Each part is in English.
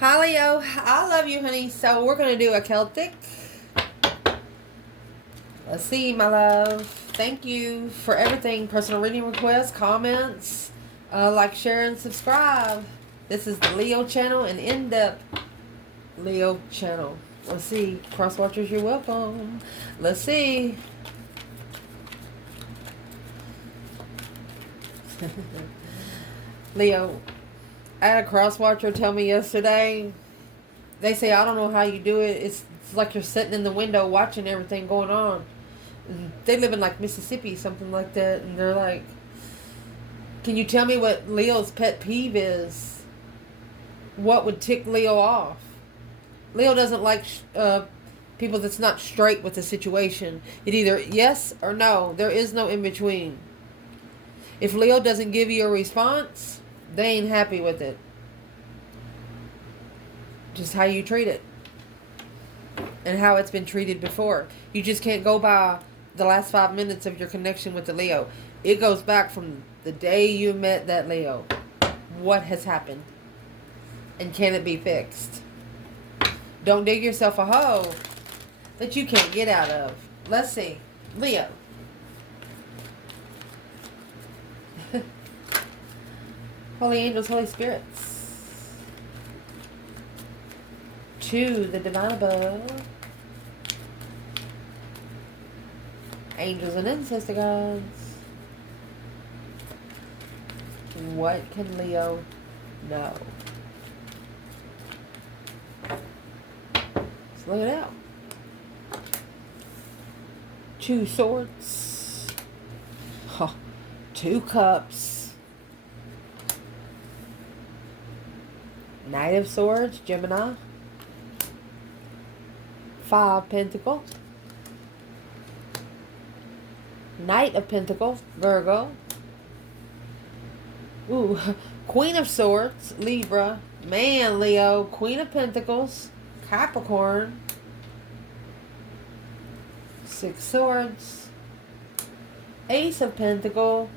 Hi Leo, I love you, honey. So we're gonna do a Celtic. Let's see, my love. Thank you for everything. Personal reading requests, comments, like, share, and subscribe. This is the Leo channel, an in-depth Leo channel. Let's see, cross watchers, you're welcome. Let's see. Leo, I had a cross watcher tell me yesterday. They say, I don't know how you do it. It's like you're sitting in the window watching everything going on. And they live in like Mississippi, something like that. And they're like, can you tell me what Leo's pet peeve is? What would tick Leo off? Leo doesn't like people that's not straight with the situation. It either yes or no. There is no in between. If Leo doesn't give you a response, they ain't happy with it. Just how you treat it. And how it's been treated before. You just can't go by the last 5 minutes of your connection with the Leo. It goes back from the day you met that Leo. What has happened? And can it be fixed? Don't dig yourself a hole that you can't get out of. Let's see. Leo. Holy angels, Holy spirits. To the divine above. Angels and ancestor gods. What can Leo know? Let's look it out. 2 swords. Oh, 2 cups. Knight of Swords, Gemini. 5 Pentacles. Knight of Pentacles, Virgo. Ooh, Queen of Swords, Libra. Man, Leo. Queen of Pentacles, Capricorn. 6 Swords. Ace of Pentacles.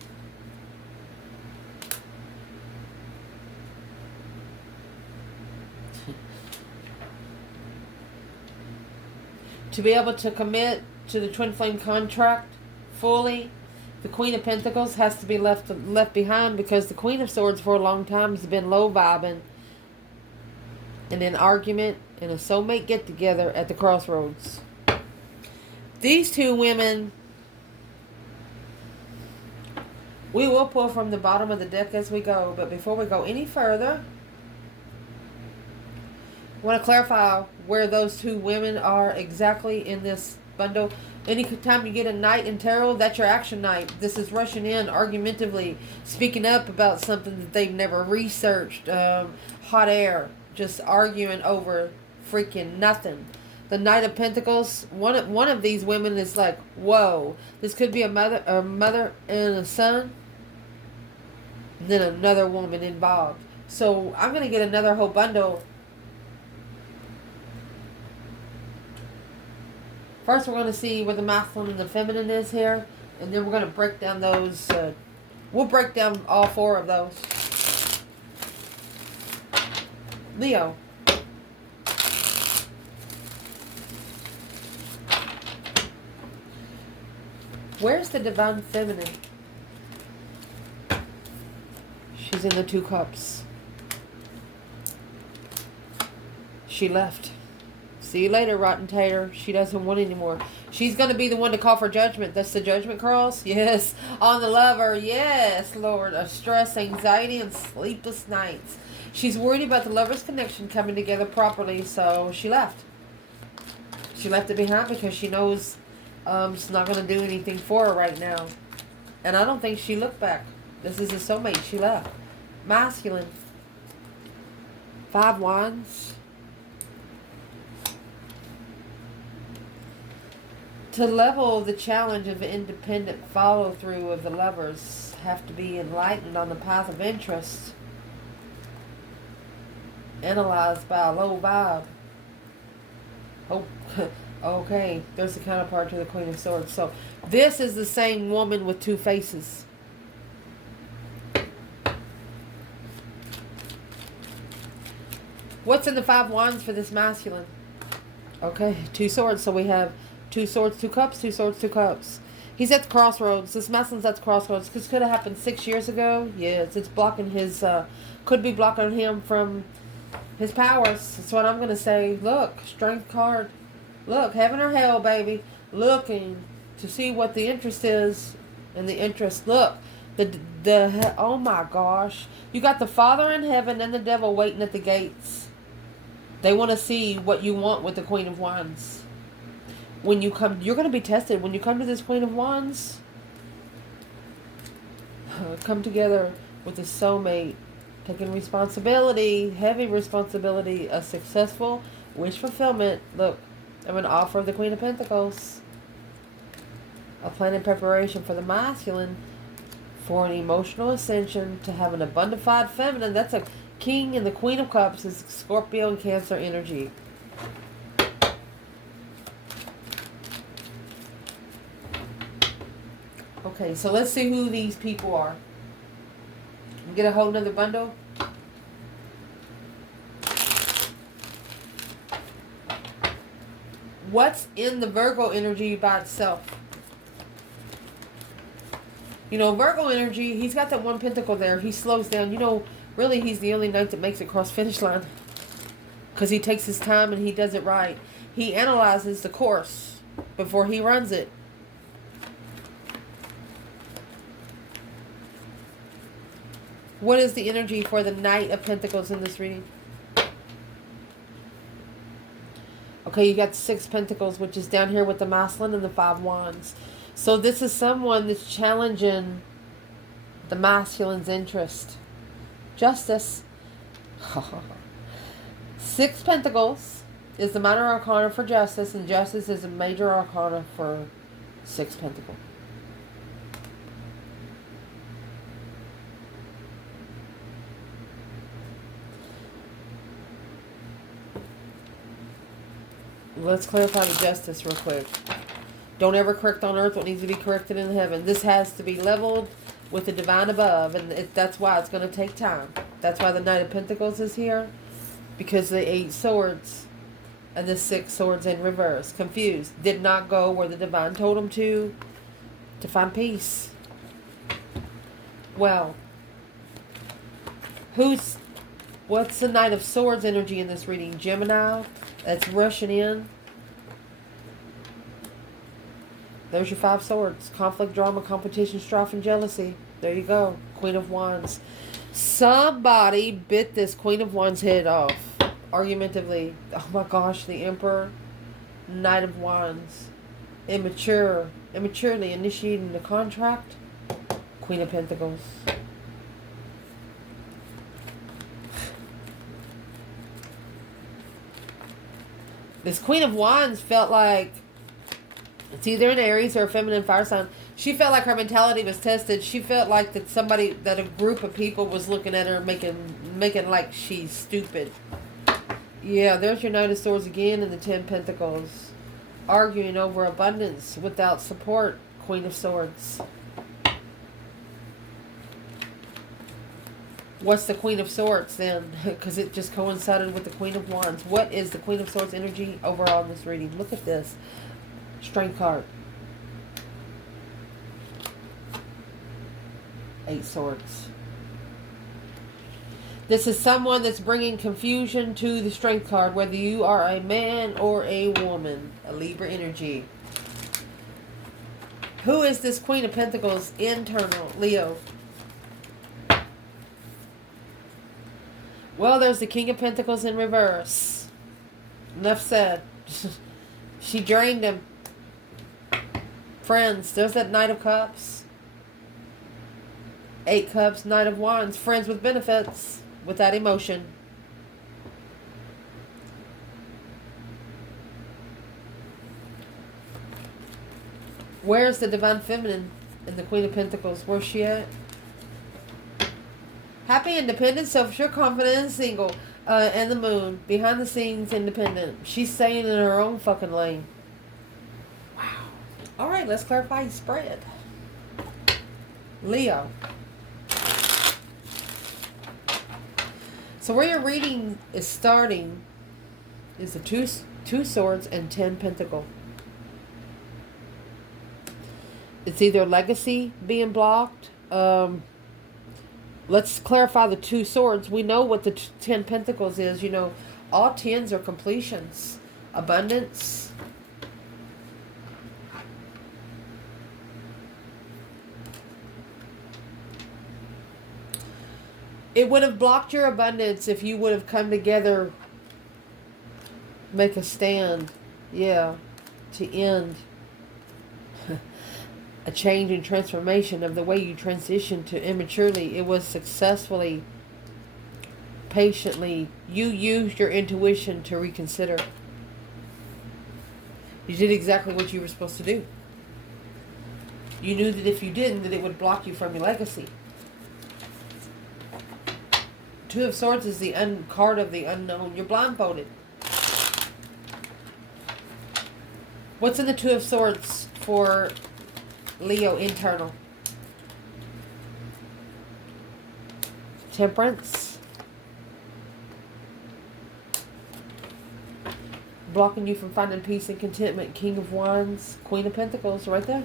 To be able to commit to the twin flame contract fully, the Queen of Pentacles has to be left behind, because the Queen of Swords for a long time has been low vibing in an argument and a soulmate get together at the crossroads. These 2 women, we will pull from the bottom of the deck as we go, but before we go any further, I want to clarify where those 2 women are exactly in this bundle. Anytime you get a knight in tarot, that's your action knight. This is rushing in argumentatively, speaking up about something that they've never researched. Hot air, just arguing over freaking nothing. The Knight of Pentacles, one of these women is like, whoa, this could be a mother and a son, and then another woman involved. So I'm going to get another whole bundle. First, we're going to see where the masculine and the feminine is here. And then we're going to break down those. We'll break down all 4 of those. Leo. Where's the divine feminine? She's in the 2 cups. She left. See you later, rotten tater. She doesn't want anymore. She's going to be the one to call for judgment. That's the judgment cross? Yes. On the lover. Yes, Lord. Of stress, anxiety, and sleepless nights. She's worried about the lover's connection coming together properly, so she left. She left it behind because she knows it's not going to do anything for her right now. And I don't think she looked back. This is a soulmate. She left. Masculine. 5 wands. To level the challenge of independent follow-through of the lovers, have to be enlightened on the path of interest, analyzed by a low vibe. Oh, okay, there's the counterpart to the Queen of Swords. So this is the same woman with 2 faces. What's in the 5 wands for this masculine? Okay, 2 swords. So we have 2 swords, 2 cups, 2 swords, 2 cups. He's at the crossroads. This masculine's at the crossroads. This could have happened 6 years ago. Yes, it's blocking his, could be blocking him from his powers. That's what I'm going to say. Look, strength card. Look, heaven or hell, baby. Looking to see what the interest is. And the interest, look. Oh my gosh. You got the Father in heaven and the devil waiting at the gates. They want to see what you want with the Queen of Wands. When you come, you're going to be tested. When you come to this Queen of Wands, come together with a soulmate, taking responsibility, heavy responsibility, a successful wish fulfillment. Look, I'm going to offer the Queen of Pentacles. A plan in preparation for the masculine, for an emotional ascension, to have an abundified feminine. That's a King and the Queen of Cups is Scorpio and Cancer energy. Okay, so let's see who these people are. Get a whole nother bundle. What's in the Virgo energy by itself? You know, Virgo energy, he's got that 1 pentacle there. He slows down. You know, really, he's the only knight that makes it across finish line. Because he takes his time and he does it right. He analyzes the course before he runs it. What is the energy for the Knight of Pentacles in this reading? Okay, you got 6 Pentacles, which is down here with the masculine and the 5 wands. So this is someone that's challenging the masculine's interest. Justice. 6 Pentacles is the minor arcana for justice, and justice is a major arcana for 6 Pentacles. Let's clarify the justice real quick. Don't ever correct on earth what needs to be corrected in heaven. This has to be leveled with the divine above, and that's why it's going to take time. That's why the Knight of Pentacles is here, because the 8 swords and the 6 swords in reverse. Confused. Did not go where the divine told them to find peace. Well, what's the Knight of Swords energy in this reading? Gemini. That's rushing in. There's your 5 swords. Conflict, drama, competition, strife, and jealousy. There you go. Queen of Wands. Somebody bit this Queen of Wands head off. Argumentatively. Oh my gosh, the Emperor. Knight of Wands. Immaturely initiating the contract. Queen of Pentacles. This Queen of Wands felt like it's either an Aries or a feminine fire sign. She felt like her mentality was tested. She felt like that a group of people was looking at her making like she's stupid. Yeah, there's your Knight of Swords again and the 10 Pentacles. Arguing over abundance without support. Queen of Swords. What's the Queen of Swords then? Because it just coincided with the Queen of Wands. What is the Queen of Swords energy overall in this reading? Look at this. Strength card. 8 swords. This is someone that's bringing confusion to the Strength card, whether you are a man or a woman. A Libra energy. Who is this Queen of Pentacles? Internal. Leo. Well, there's the King of Pentacles in reverse. Enough said. She drained him. Friends. There's that Knight of Cups. 8 Cups, Knight of Wands. Friends with benefits. Without emotion. Where's the Divine Feminine in the Queen of Pentacles? Where's she at? Happy, independent, self-assured, confident, and single. And the Moon. Behind the scenes, independent. She's staying in her own fucking lane. Wow. Alright, let's clarify your spread. Leo. So where your reading is starting is the two swords and 10 pentacle. It's either legacy being blocked. Let's clarify the two swords. We know what the 10 pentacles is. You know, all 10s are completions, abundance. It would have blocked your abundance if you would have come together, make a stand, yeah, to end a change and transformation of the way you transitioned to immaturely. It was successfully, patiently, you used your intuition to reconsider. You did exactly what you were supposed to do. You knew that if you didn't, that it would block you from your legacy. Two of Swords is the card of the unknown. You're blindfolded. What's in the Two of Swords for Leo internal? Temperance. Blocking you from finding peace and contentment. King of Wands. Queen of Pentacles right there.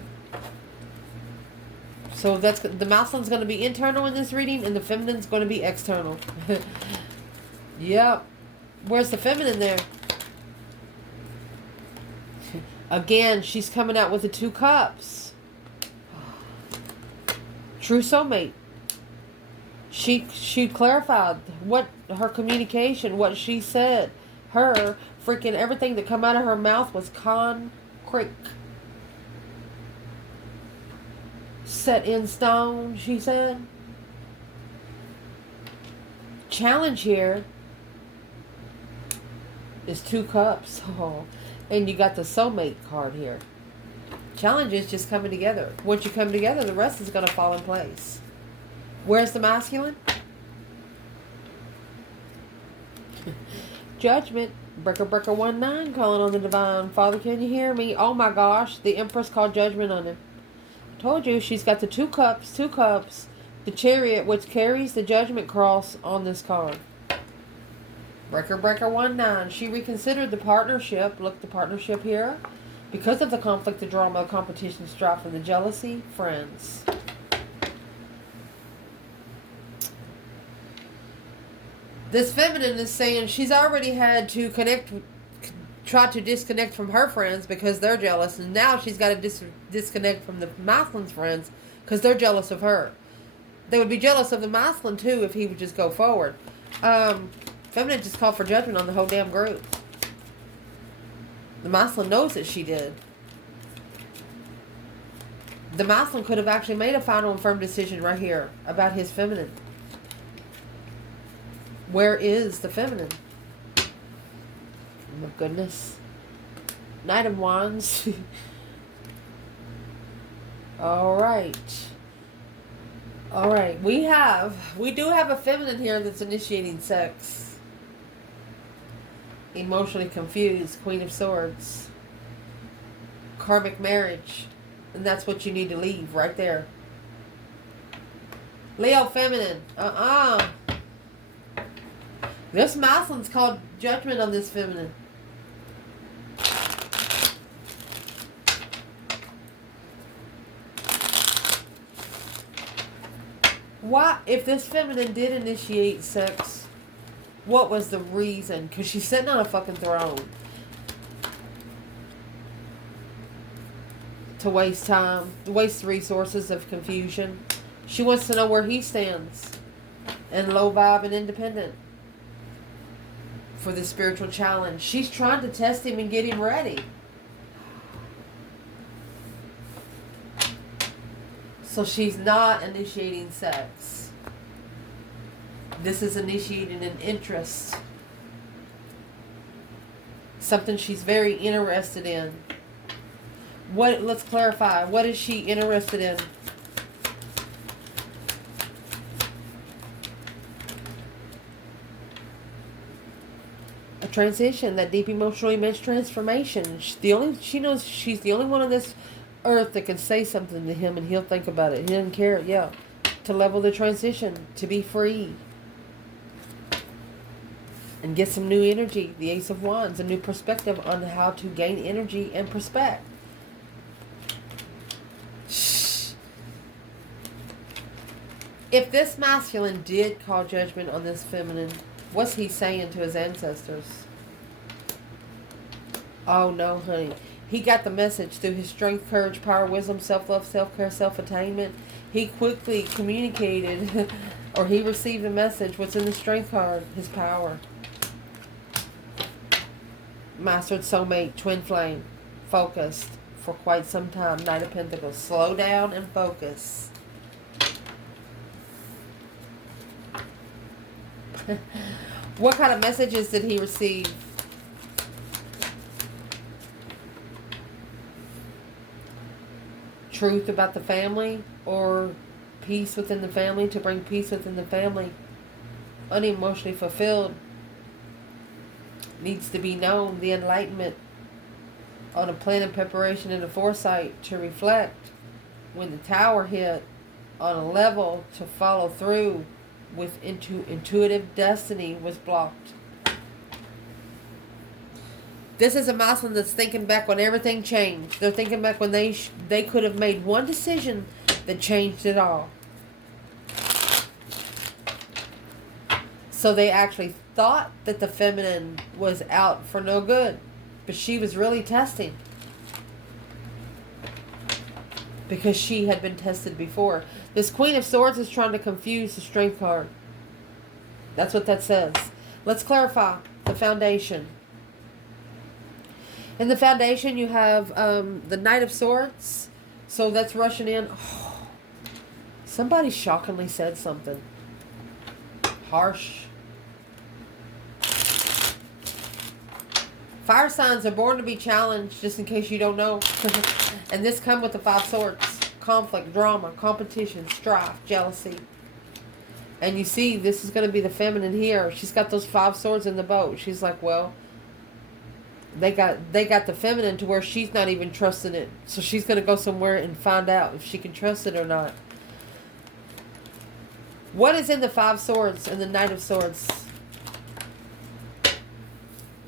So that's the masculine's going to be internal in this reading, and the feminine's going to be external. Yep. Where's the feminine there? Again, she's coming out with the 2 cups. True soulmate. She clarified what her communication, what she said. Her freaking everything that come out of her mouth was concrete. Set in stone, she said. Challenge here is 2 cups. Oh, and you got the soulmate card here. Challenge is just coming together. Once you come together, the rest is going to fall in place. Where's the masculine? Judgment. Breaker 19 calling on the divine. Father, can you hear me? Oh my gosh, the Empress called judgment on him. Told you, she's got the 2 cups, the Chariot, which carries the judgment cross on this card. Breaker 19. She reconsidered the partnership. Look, the partnership here. Because of the conflict, the drama, the competition, strife, and the jealousy, friends. This feminine is saying she's already had to try to disconnect from her friends because they're jealous, and now she's got to disconnect from the masculine's friends because they're jealous of her. They would be jealous of the masculine too if he would just go forward. Feminine just called for judgment on the whole damn group. The masculine knows that she did. The masculine could have actually made a final and firm decision right here about his feminine. Where is the feminine? Oh my goodness. Knight of Wands. Alright. Alright. We do have a feminine here that's initiating sex. Emotionally confused. Queen of Swords. Karmic marriage. And that's what you need to leave right there. Leo feminine. This masculine's called judgment on this feminine. Why, if this feminine did initiate sex, what was the reason? Because she's sitting on a fucking throne. To waste time, to waste resources of confusion. She wants to know where he stands. And low vibe and independent. For the spiritual challenge. She's trying to test him and get him ready. So she's not initiating sex. This is initiating an interest. Something she's very interested in. Let's clarify. What is she interested in? A transition, that deep emotional immense transformation. She knows she's the only one on this earth that can say something to him and he'll think about it. He doesn't care, yeah. To level the transition, to be free. and get some new energy. The Ace of Wands, a new perspective on how to gain energy and perspective. If this masculine did call judgment on this feminine, what's he saying to his ancestors? Oh no, honey. He got the message through his strength, courage, power, wisdom, self-love, self-care, self-attainment. He quickly communicated, or he received the message. What's in the strength card? His power. Mastered soulmate, twin flame, focused for quite some time. Knight of Pentacles. Slow down and focus. What kind of messages did he receive? Truth about the family, or peace within the family, to bring peace within the family. Unemotionally fulfilled. Needs to be known. The enlightenment on a plan of preparation and a foresight to reflect when the tower hit on a level to follow through with intuitive destiny was blocked. This is a masculine that's thinking back when everything changed. They're thinking back when they could have made one decision that changed it all. So they actually thought that the feminine was out for no good, but she was really testing, because she had been tested before. This Queen of Swords is trying to confuse the Strength card. That's what that says. Let's clarify the foundation. In the foundation, you have the Knight of Swords. So that's rushing in. Oh, somebody shockingly said something harsh. Fire signs are born to be challenged, just in case you don't know. And this comes with the 5 swords. Conflict, drama, competition, strife, jealousy. And you see, this is going to be the feminine here. She's got those 5 swords in the boat. She's like, well, they got the feminine to where she's not even trusting it. So she's going to go somewhere and find out if she can trust it or not. What is in the 5 swords and the Knight of Swords?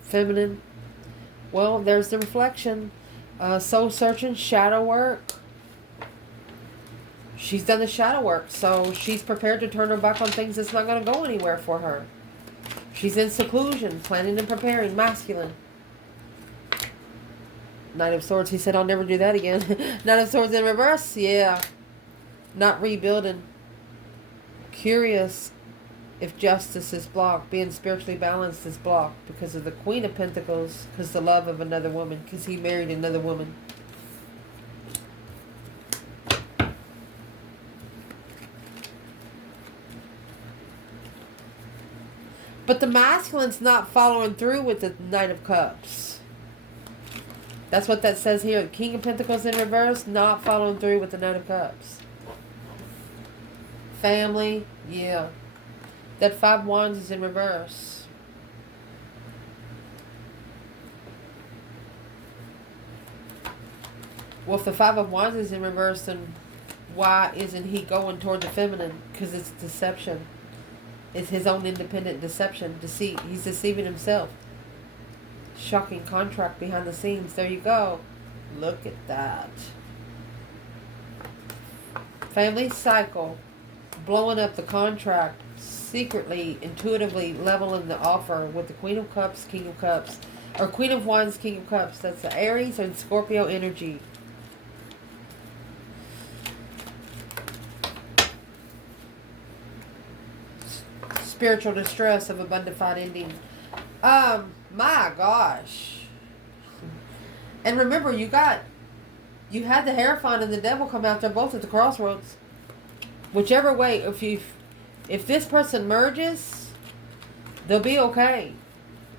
Feminine. Well, there's the reflection. Soul searching, shadow work. She's done the shadow work, so she's prepared to turn her back on things that's not going to go anywhere for her. She's in seclusion, planning and preparing, masculine. Knight of Swords, he said, I'll never do that again. Knight of Swords in reverse, yeah. Not rebuilding. Curious if justice is blocked. Being spiritually balanced is blocked because of the Queen of Pentacles, because the love of another woman, because he married another woman. But the masculine's not following through with the Knight of Cups. That's what that says here. The King of Pentacles in reverse, not following through with the Knight of Cups. Family, yeah. That 5 wands is in reverse. Well, if the 5 of wands is in reverse, then why isn't he going toward the feminine? Because it's deception. It's his own independent deception. Deceit. He's deceiving himself. Shocking contract behind the scenes. There you go. Look at that. Family cycle. Blowing up the contract. Secretly, intuitively leveling the offer with the Queen of Cups, King of Cups. Or Queen of Wands, King of Cups. That's the Aries and Scorpio energy. Spiritual distress of a undefined ending. My gosh. And remember, you had the Hierophant and the Devil come out. They're both at the crossroads. Whichever way, if this person merges, they'll be okay.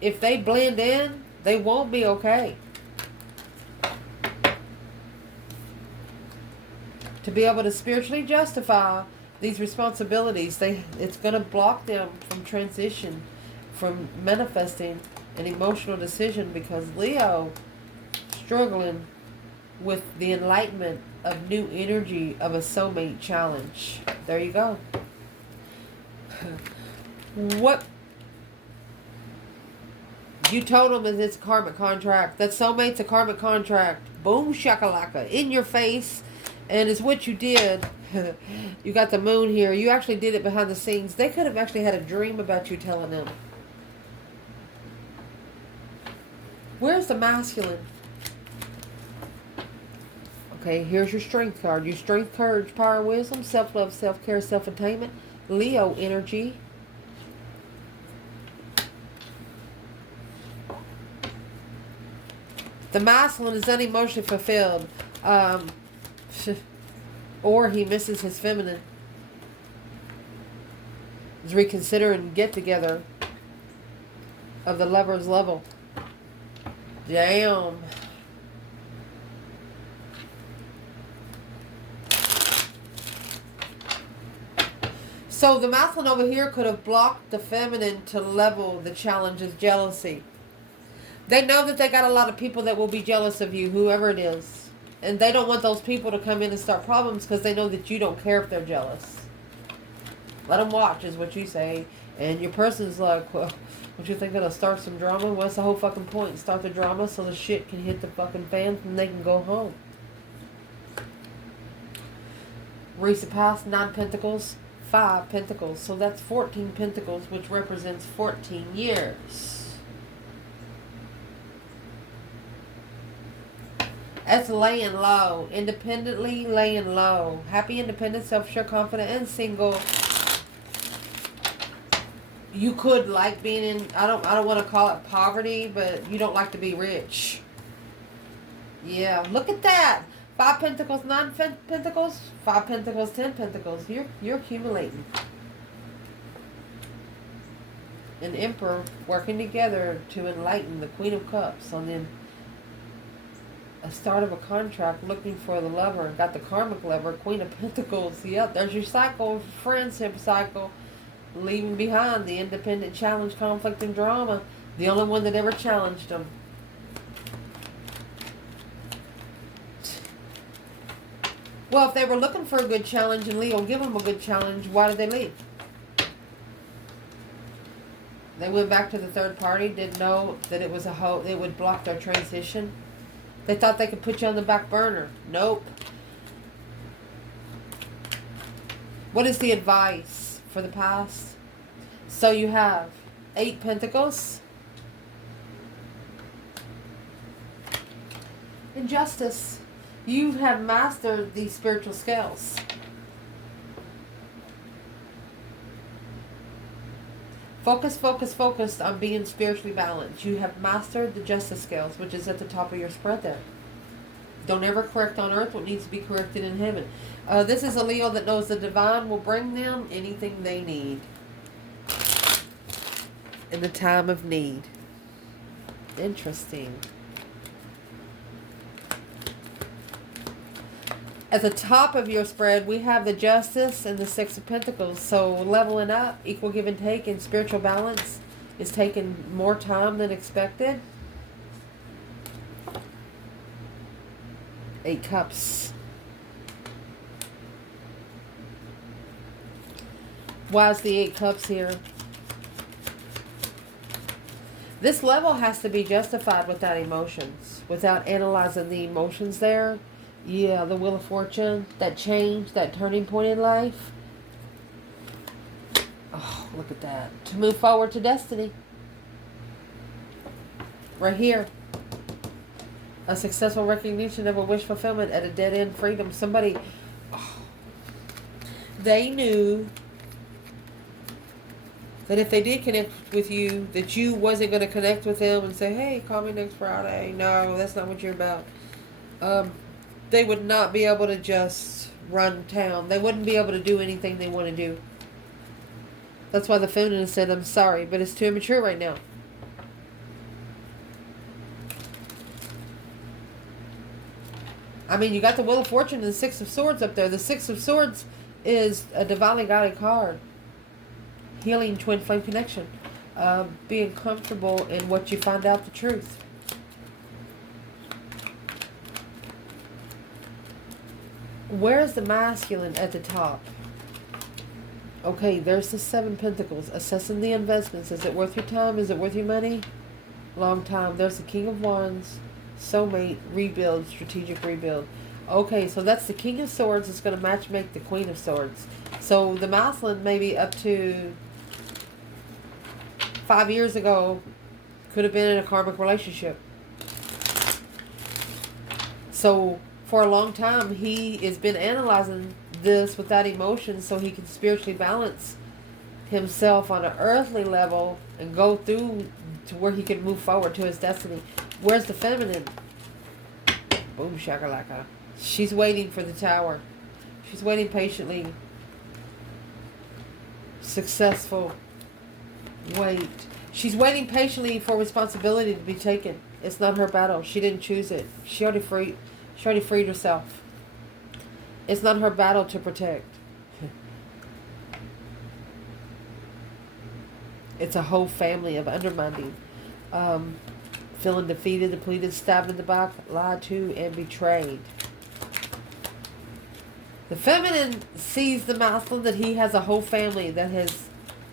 If they blend in, they won't be okay. To be able to spiritually justify these responsibilities, it's going to block them from transition, from manifesting an emotional decision, because Leo struggling with the enlightenment of new energy of a soulmate challenge. There you go. What You told them that it's a karmic contract. That soulmate's a karmic contract. Boom shakalaka. In your face. And it's what you did. You got the moon here. You actually did it behind the scenes. They could have actually had a dream about you telling them. Where's the masculine? Okay, here's your strength card. Your strength, courage, power, wisdom, self-love, self-care, self-attainment. Leo energy. The masculine is unemotionally fulfilled. Or he misses his feminine. He's reconsidering get together of the lover's level. Damn. So the masculine over here could have blocked the feminine to level the challenge of jealousy. They know that they got a lot of people that will be jealous of you, whoever it is. And they don't want those people to come in and start problems because they know that you don't care if they're jealous. Let them watch is what you say. And your person's like, well, what you think gonna start some drama? What's the whole fucking point? Start the drama so the shit can hit the fucking fans and they can go home. Recent past, 9 pentacles, 5 pentacles. So that's 14 pentacles, which represents 14 years. That's laying low. Independently laying low. Happy, independent, self-sure, confident, and single. You could like being in, I don't want to call it poverty, but you don't like to be rich. Yeah, look at that. 5 pentacles, 9 pentacles, 5 pentacles, 10 pentacles. You're accumulating. An emperor working together to enlighten the Queen of Cups on them. A start of a contract, looking for the lover. Got the karmic lover, Queen of Pentacles. Yep, there's your cycle, friendship cycle. Leaving behind the independent, challenge, conflict, and drama. The only one that ever challenged them. Well, if they were looking for a good challenge and Leo give them a good challenge, why did they leave? They went back to the third party, didn't know that it was a hoax. It would block their transition. They thought they could put you on the back burner. Nope. What is the advice for the past? So you have 8 pentacles. Injustice. You have mastered these spiritual scales. Focus on being spiritually balanced. You have mastered the justice scales, which is at the top of your spread there. Don't ever correct on earth what needs to be corrected in heaven. This is a Leo that knows the divine will bring them anything they need in the time of need. Interesting. At the top of your spread, we have the Justice and the 6 of Pentacles. So leveling up, equal give and take, and spiritual balance is taking more time than expected. 8 Cups. Why is the 8 Cups here? This level has to be justified without emotions, without analyzing the emotions there. Yeah, the Wheel of Fortune, that change, that turning point in life. Oh, look at that. To move forward to destiny. Right here. A successful recognition of a wish fulfillment at a dead-end freedom. Somebody, they knew that if they did connect with you, that you wasn't going to connect with them and say, hey, call me next Friday. No, that's not what you're about. They would not be able to just run town. They wouldn't be able to do anything they want to do. That's why the feminine said, I'm sorry, but it's too immature right now. I mean, you got the Wheel of Fortune and the 6 of Swords up there. The 6 of Swords is a divinely guided card. Healing, twin flame connection. Being comfortable in what you find out the truth. Where is the masculine at the top? Okay, there's the 7 Pentacles. Assessing the investments. Is it worth your time? Is it worth your money? Long time. There's the King of Wands, soulmate, rebuild, strategic rebuild. Okay, so that's the King of Swords. It's going to match make the Queen of Swords. So the masculine, maybe up to 5 years ago, could have been in a karmic relationship. So for a long time, he has been analyzing this without emotion so he can spiritually balance himself on an earthly level and go through to where he can move forward to his destiny. Where's the feminine? Boom shakalaka. She's waiting for the tower. She's waiting patiently. Successful. Wait. She's waiting patiently for responsibility to be taken. It's not her battle. She didn't choose it. She already freed herself. It's not her battle to protect. It's a whole family of undermining. Feeling defeated, depleted, stabbed in the back, lied to, and betrayed. The feminine sees the masculine that he has a whole family that has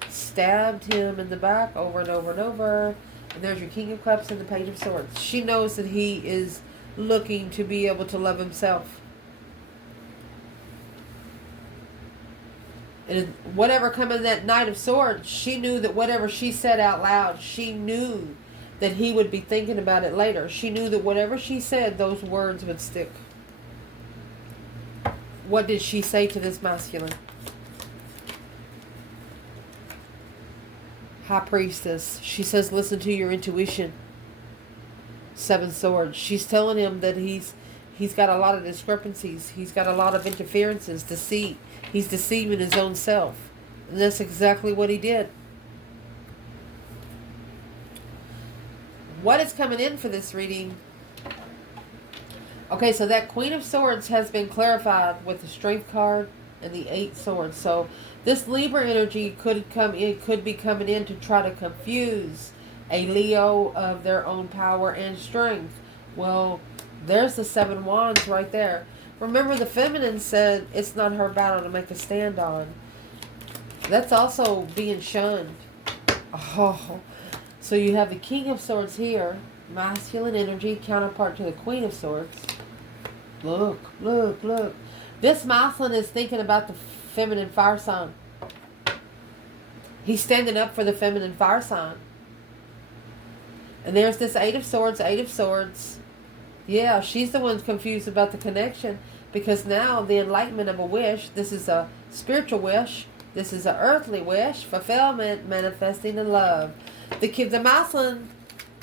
stabbed him in the back over and over and over. And there's your King of Cups and the Page of Swords. She knows that he is looking to be able to love himself. And whatever come in that Knight of Swords, she knew that whatever she said out loud, she knew that he would be thinking about it later. She knew that whatever she said, those words would stick. What did she say to this masculine? High Priestess. She says, listen to your intuition. Seven Swords. She's telling him that he's got a lot of discrepancies. He's got a lot of interferences, deceit. He's deceiving his own self. And that's exactly what he did. What is coming in for this reading? Okay, so that Queen of Swords has been clarified with the Strength card and the 8 Swords. So this Libra energy could be coming in to try to confuse a Leo of their own power and strength. Well, there's the 7 Wands right there. Remember, the feminine said it's not her battle to make a stand on. That's also being shunned. Oh, so you have the King of Swords here, masculine energy, counterpart to the Queen of Swords. Look, look, look. This masculine is thinking about the feminine fire sign. He's standing up for the feminine fire sign. And there's this 8 of Swords, 8 of Swords. Yeah, she's the one confused about the connection, because now the enlightenment of a wish, this is a spiritual wish, this is an earthly wish, fulfillment, manifesting in love. The masculine,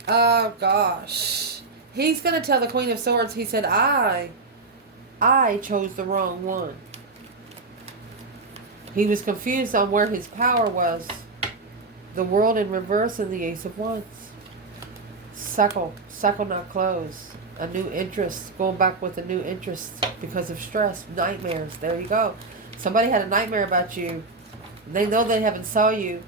oh gosh, he's going to tell the Queen of Swords, he said, I chose the wrong one. He was confused on where his power was. The World in reverse and the Ace of Wands. Cycle not close. A new interest, going back with a new interest because of stress, nightmares. There you go. Somebody had a nightmare about you. They know they haven't saw you.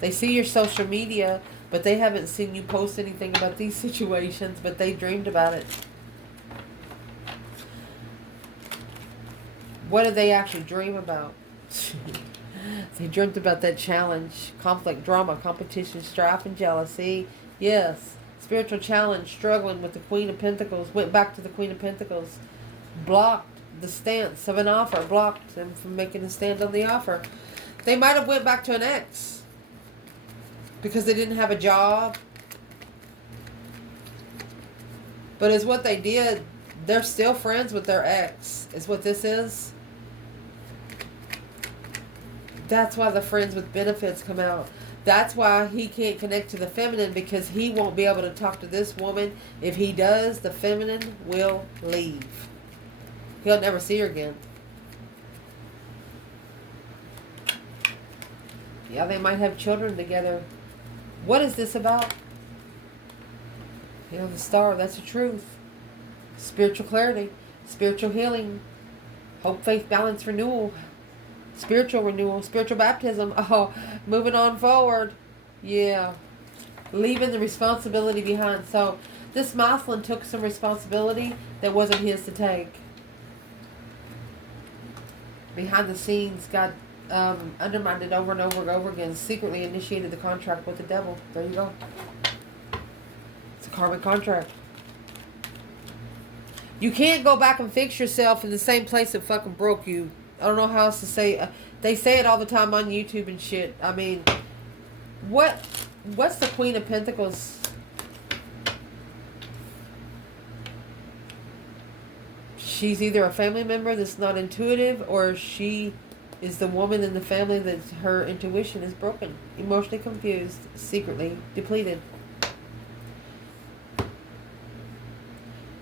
They see your social media, but they haven't seen you post anything about these situations, but they dreamed about it. What did they actually dream about? They dreamt about that challenge, conflict, drama, competition, strife, and jealousy. Yes. Spiritual challenge, struggling with the Queen of Pentacles. Went back to the Queen of Pentacles. Blocked the stance of an offer. Blocked them from making a stand on the offer. They might have went back to an ex. Because they didn't have a job. But as what they did, they're still friends with their ex. Is what this is. That's why the friends with benefits come out. That's why he can't connect to the feminine, because he won't be able to talk to this woman. If he does, the feminine will leave. He'll never see her again. Yeah, they might have children together. What is this about? You know, the Star, that's the truth. Spiritual clarity, spiritual healing, hope, faith, balance, renewal. Spiritual renewal, spiritual baptism. Oh, moving on forward. Yeah. Leaving the responsibility behind. So this masculine took some responsibility that wasn't his to take. Behind the scenes, got undermined it over and over and over again. Secretly initiated the contract with the devil. There you go. It's a karmic contract. You can't go back and fix yourself in the same place that fucking broke you. I don't know how else to say. They say it all the time on YouTube and shit. I mean, what's the Queen of Pentacles? She's either a family member that's not intuitive, or she is the woman in the family that her intuition is broken, emotionally confused, secretly depleted.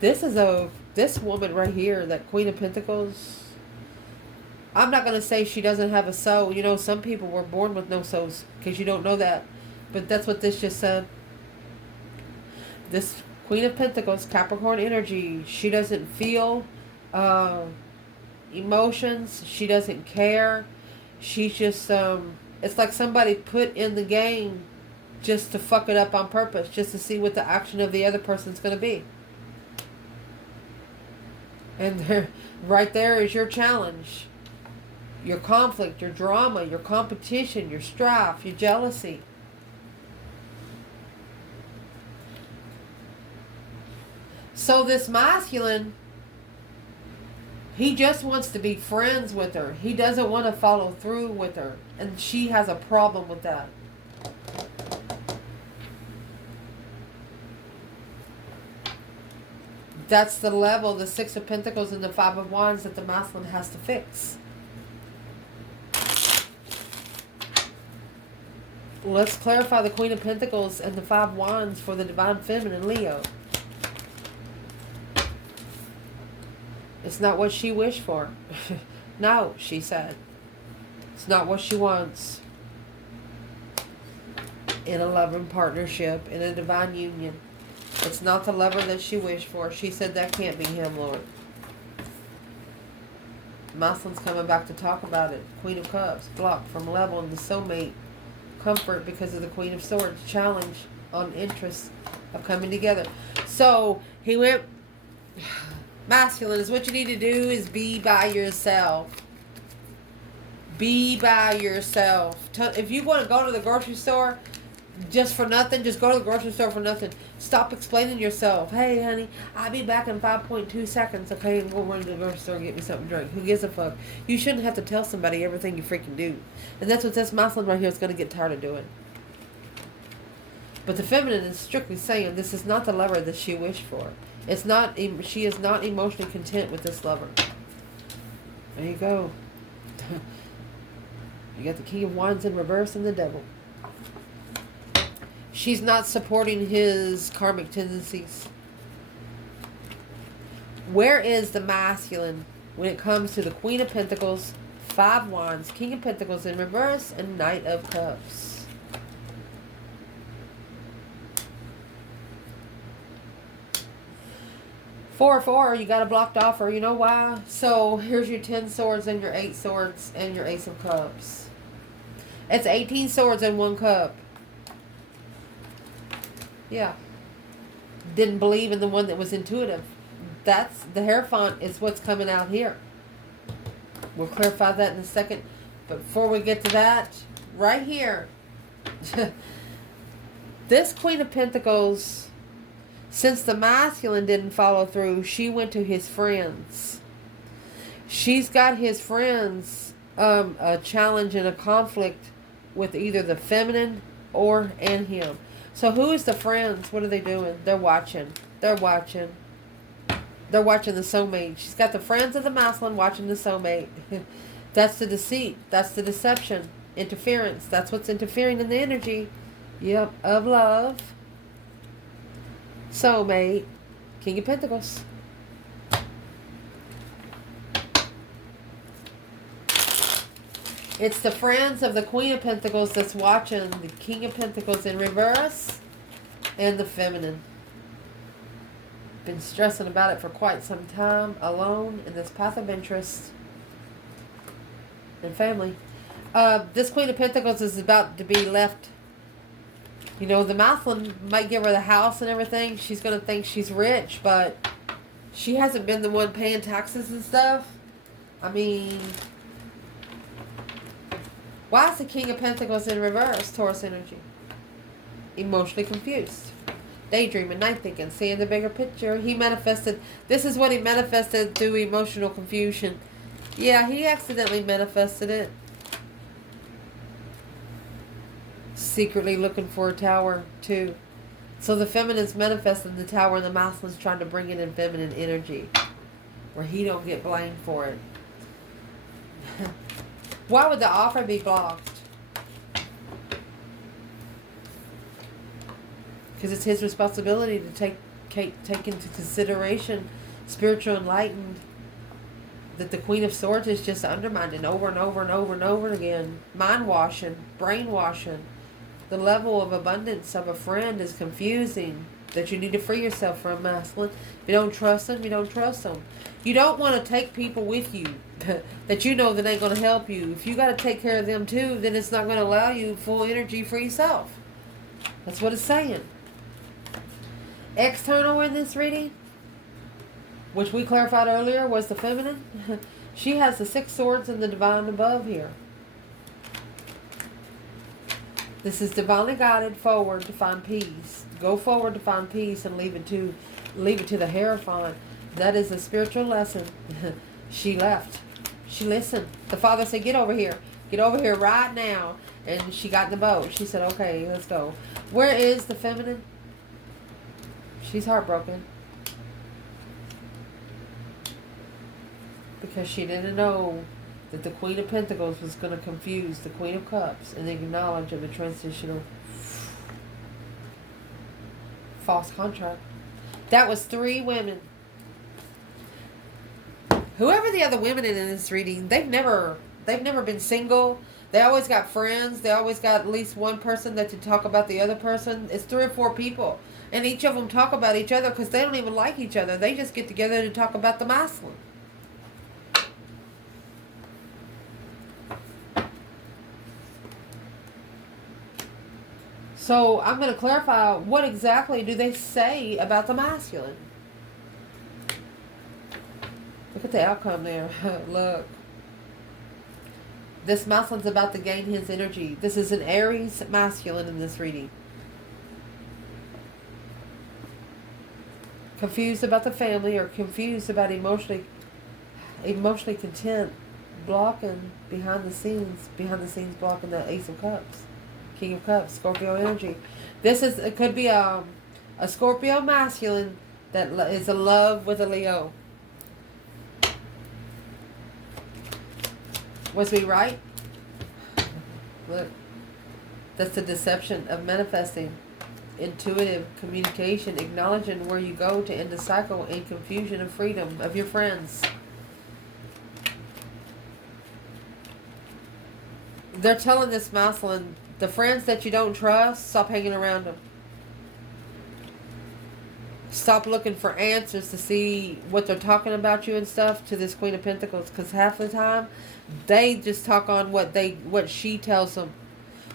This woman right here, that Queen of Pentacles, I'm not going to say she doesn't have a soul. You know, some people were born with no souls, because you don't know that. But that's what this just said. This Queen of Pentacles, Capricorn energy, she doesn't feel emotions. She doesn't care. She's just, it's like somebody put in the game just to fuck it up on purpose, just to see what the action of the other person's going to be. And there, right there is your challenge, your conflict, your drama, your competition, your strife, your jealousy. So this masculine, he just wants to be friends with her. He doesn't want to follow through with her. And she has a problem with that. That's the level, the Six of Pentacles and the Five of Wands, that the masculine has to fix. Let's clarify the Queen of Pentacles and the Five of Wands for the Divine Feminine, Leo. It's not what she wished for. No, she said. It's not what she wants. In a loving partnership, in a divine union. It's not the lover that she wished for. She said that can't be him, Lord. Masculine's coming back to talk about it. Queen of Cups, blocked from level in the soulmate. Comfort because of the Queen of Swords. Challenge on interest of coming together. So, he went... Masculine is what you need to do is be by yourself. Be by yourself. If you want to go to the grocery store just for nothing, just go to the grocery store for nothing. Stop explaining yourself. Hey, honey, I'll be back in 5.2 seconds. Okay, I'm going to run to the grocery store and get me something to drink. Who gives a fuck? You shouldn't have to tell somebody everything you freaking do. And that's what this masculine right here is going to get tired of doing. But the feminine is strictly saying this is not the lover that she wished for. It's not. She is not emotionally content with this lover. There you go. You got the King of Wands in reverse and the Devil. She's not supporting his karmic tendencies. Where is the masculine when it comes to the Queen of Pentacles, Five Wands, King of Pentacles in reverse, and Knight of Cups? Four, you got a blocked offer. You know why? So here's your 10 swords and your 8 swords and your Ace of Cups. It's 18 swords in one cup. Yeah. Didn't believe in the one that was intuitive. That's the Hierophant is what's coming out here. We'll clarify that in a second. But before we get to that, right here, this Queen of Pentacles, since the masculine didn't follow through, she went to his friends. She's got his friends a challenge and a conflict with either the feminine and him. So who is the friends? What are they doing? They're watching. They're watching. They're watching the soulmate. She's got the friends of the masculine watching the soulmate. That's the deceit. That's the deception. Interference. That's what's interfering in the energy. Yep. Of love. Soulmate. King of Pentacles. It's the friends of the Queen of Pentacles that's watching the King of Pentacles in reverse and the feminine. Been stressing about it for quite some time, alone in this path of interest and family. This Queen of Pentacles is about to be left. You know, the masculine might give her the house and everything. She's going to think she's rich, but she hasn't been the one paying taxes and stuff. I mean, why is the King of Pentacles in reverse, Taurus energy? Emotionally confused. daydreaming, night thinking, seeing the bigger picture. He manifested, this is what he manifested through emotional confusion. Yeah, he accidentally manifested it. Secretly looking for a tower, too. So the feminine's manifesting the tower and the masculine's trying to bring it in feminine energy. Where he don't get blamed for it. Why would the offer be blocked? Because it's his responsibility to take into consideration spiritual enlightened. That the Queen of Swords is just undermining over and over and over and over again. Mind washing, brainwashing. The level of abundance of a friend is confusing. That you need to free yourself from masculine. If you don't trust them, you don't trust them. You don't want to take people with you that you know that ain't going to help you. If you got to take care of them too, then it's not going to allow you full energy for yourself. That's what it's saying. External in this reading, which we clarified earlier, was the feminine. She has the 6 swords and the divine above here. This is divinely guided forward to find peace. Go forward to find peace and leave it to the Hierophant. That is a spiritual lesson. She left. She listened. The Father said, get over here. Get over here right now. And she got in the boat. She said, okay, let's go. Where is the feminine? She's heartbroken. Because she didn't know that the Queen of Pentacles was going to confuse the Queen of Cups and acknowledge of a transitional false contract. That was 3 women. Whoever the other women in this reading, they've never been single. They always got friends. They always got at least one person that to talk about the other person. It's 3 or 4 people. And each of them talk about each other because they don't even like each other. They just get together to talk about the masculine. So I'm going to clarify, what exactly do they say about the masculine? Look at the outcome there. Look. This masculine's about to gain his energy. This is an Aries masculine in this reading. Confused about the family or confused about emotionally content, blocking behind the scenes blocking the Ace of Cups. King of Cups, Scorpio energy. It could be a Scorpio masculine that is in love with a Leo. Was we right? Look, that's the deception of manifesting. Intuitive communication, acknowledging where you go to end the cycle and confusion of freedom of your friends. They're telling this masculine, the friends that you don't trust, stop hanging around them. Stop looking for answers to see what they're talking about you and stuff to this Queen of Pentacles, because half the time they just talk on what she tells them.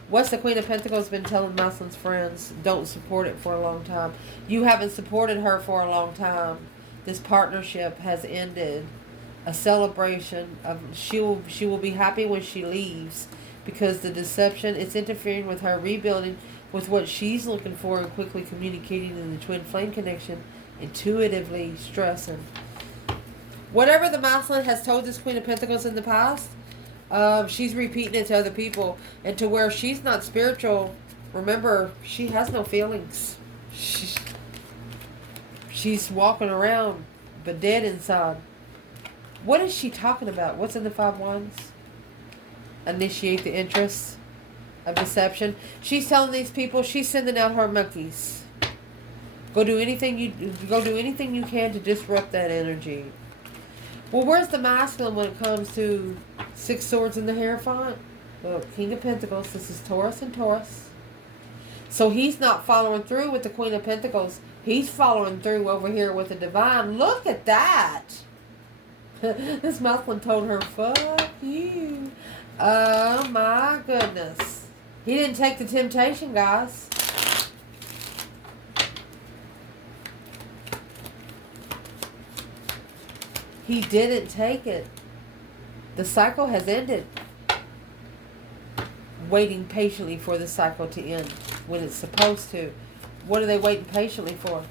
What's the Queen of Pentacles been telling masculine's friends? Don't support it for a long time. You haven't supported her for a long time. This partnership has ended. A celebration of she will be happy when she leaves. Because the deception, it's interfering with her rebuilding with what she's looking for and quickly communicating in the twin flame connection, intuitively stressing. Whatever the masculine has told this Queen of Pentacles in the past, she's repeating it to other people. And to where she's not spiritual, remember, she has no feelings. She's walking around, but dead inside. What is she talking about? What's in the 5 wands? Initiate the interest of deception. She's telling these people she's sending out her monkeys. Go do anything you can to disrupt that energy. Well, where's the masculine when it comes to 6 swords in the Hierophant? Look, King of Pentacles. This is Taurus and Taurus. So he's not following through with the Queen of Pentacles. He's following through over here with the Divine. Look at that. This masculine told her, fuck you. Oh my goodness. He didn't take the temptation, guys. He didn't take it. The cycle has ended. Waiting patiently for the cycle to end when it's supposed to. What are they waiting patiently for?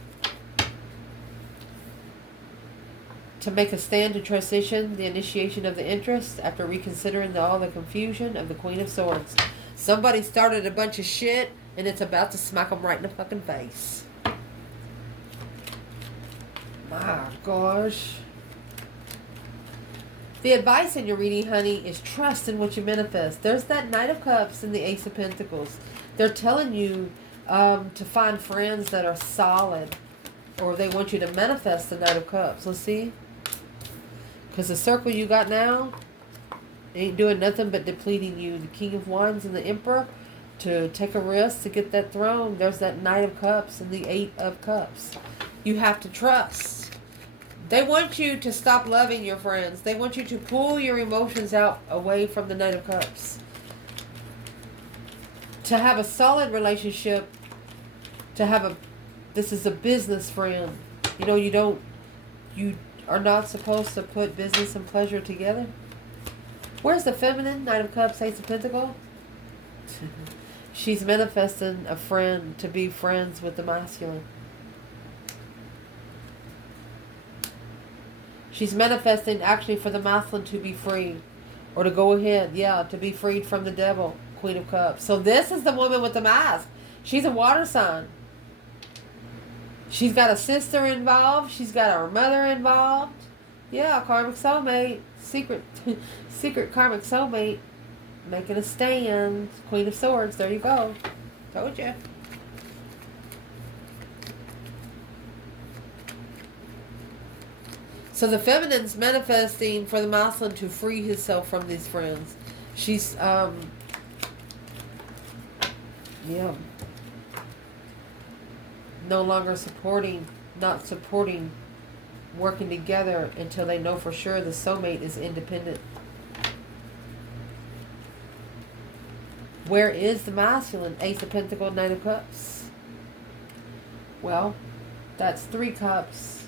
To make a stand to transition the initiation of the interest after reconsidering all the confusion of the Queen of Swords. Somebody started a bunch of shit and it's about to smack them right in the fucking face. My gosh. The advice in your reading, honey, is trust in what you manifest. There's that Knight of Cups and the Ace of Pentacles. They're telling you to find friends that are solid, or they want you to manifest the Knight of Cups. Let's see. Because the circle you got now ain't doing nothing but depleting you. The King of Wands and the Emperor, to take a risk to get that throne. There's that Knight of Cups and the Eight of Cups. You have to trust. They want you to stop loving your friends. They want you to pull your emotions out away from the Knight of Cups. To have a solid relationship, this is a business friend. You know, you are not supposed to put business and pleasure together. Where's the feminine? Knight of Cups, Ace of Pentacles. She's manifesting a friend to be friends with the masculine. She's manifesting actually for the masculine to be free. Or to go ahead, to be freed from the devil. Queen of Cups. So this is the woman with the mask. She's a water sign. She's got a sister involved. She's got her mother involved. Yeah, karmic soulmate. Secret karmic soulmate. Making a stand. Queen of Swords. There you go. Told you. So the feminine's manifesting for the masculine to free himself from these friends. She's, no longer not supporting, working together until they know for sure the soulmate is independent. Where is the masculine? Ace of Pentacles, Knight of Cups. Well, that's 3 cups.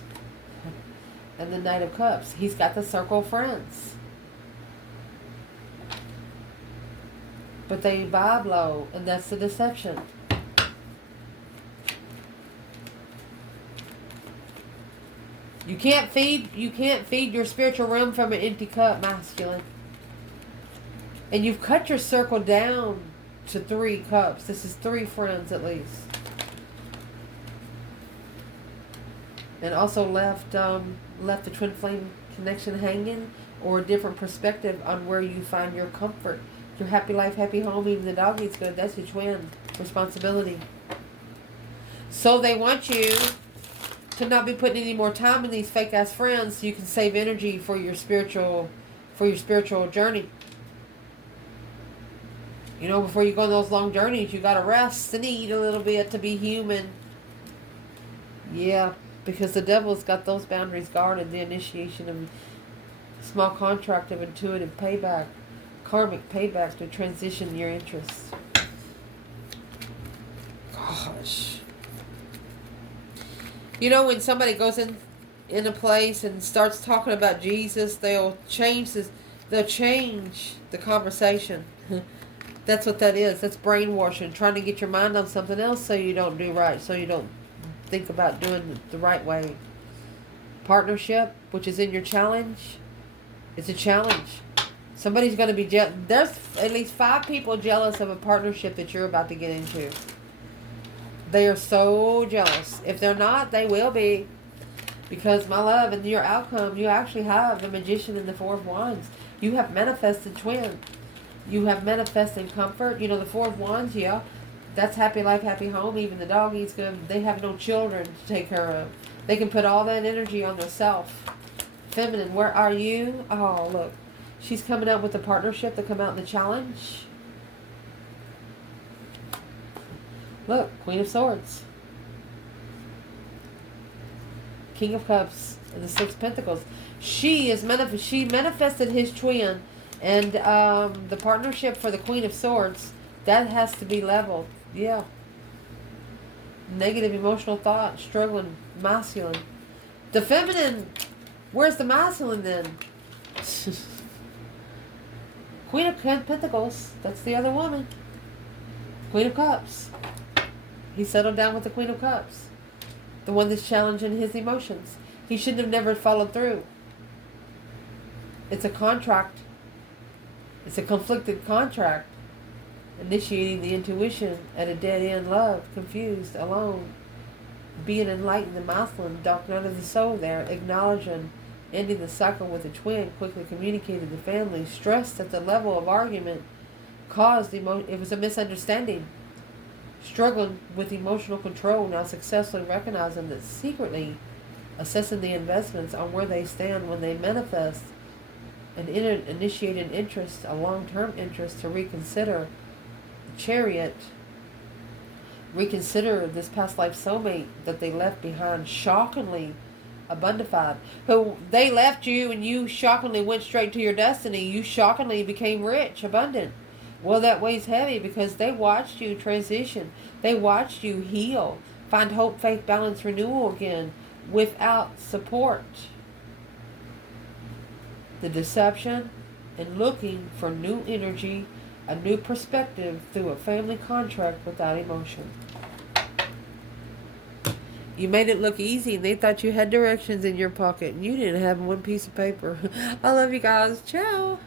And the Knight of Cups. He's got the circle of friends. But they vibe low, and that's the deception. You can't feed your spiritual realm from an empty cup, masculine. And you've cut your circle down to 3 cups. This is 3 friends at least. And also left the twin flame connection hanging, or a different perspective on where you find your comfort. Your happy life, happy home, even the dog eats good. That's your twin responsibility. So they want you to not be putting any more time in these fake ass friends so you can save energy for your spiritual journey. You know, before you go on those long journeys, you gotta rest and eat a little bit to be human. Yeah, because the devil's got those boundaries guarded. The initiation of small contract of intuitive payback, karmic payback to transition your interests. Gosh. You know, when somebody goes in a place and starts talking about Jesus, they'll change the conversation. That's what that is. That's brainwashing, trying to get your mind on something else so you don't do right, so you don't think about doing it the right way. Partnership, which is in your challenge, it's a challenge. Somebody's going to be jealous. There's at least 5 people jealous of a partnership that you're about to get into. They are so jealous. If they're not, they will be. Because, my love, in your outcome, you actually have the Magician and the 4 of Wands. You have manifested twin. You have manifested comfort. You know, the 4 of Wands, yeah. That's happy life, happy home. Even the dog eats good. They have no children to take care of. They can put all that energy on themselves. Feminine, where are you? Oh, look. She's coming out with a partnership to come out in the challenge. Look, Queen of Swords. King of Cups and the 6 Pentacles. She manifested his twin, and the partnership for the Queen of Swords, that has to be leveled. Yeah. Negative emotional thought, struggling, masculine. The feminine, where's the masculine then? Queen of Pentacles, that's the other woman. Queen of Cups. He settled down with the Queen of Cups. The one that's challenging his emotions. He shouldn't have never followed through. It's a contract. It's a conflicted contract. Initiating the intuition at a dead-end love, confused, alone. Being enlightened, the masculine, dark night of the soul there, acknowledging, ending the cycle with a twin, quickly communicated to the family, stressed at the level of argument caused, it was a misunderstanding. Struggling with emotional control, now successfully recognizing that secretly assessing the investments on where they stand when they manifest an initiated interest, a long-term interest to reconsider the chariot, reconsider this past life soulmate that they left behind, shockingly abundified. Who they left you and you shockingly went straight to your destiny. You shockingly became rich, abundant. Well, that weighs heavy because they watched you transition. They watched you heal, find hope, faith, balance, renewal again without support. The deception and looking for new energy, a new perspective through a family contract without emotion. You made it look easy. They thought you had directions in your pocket and you didn't have one piece of paper. I love you guys. Ciao.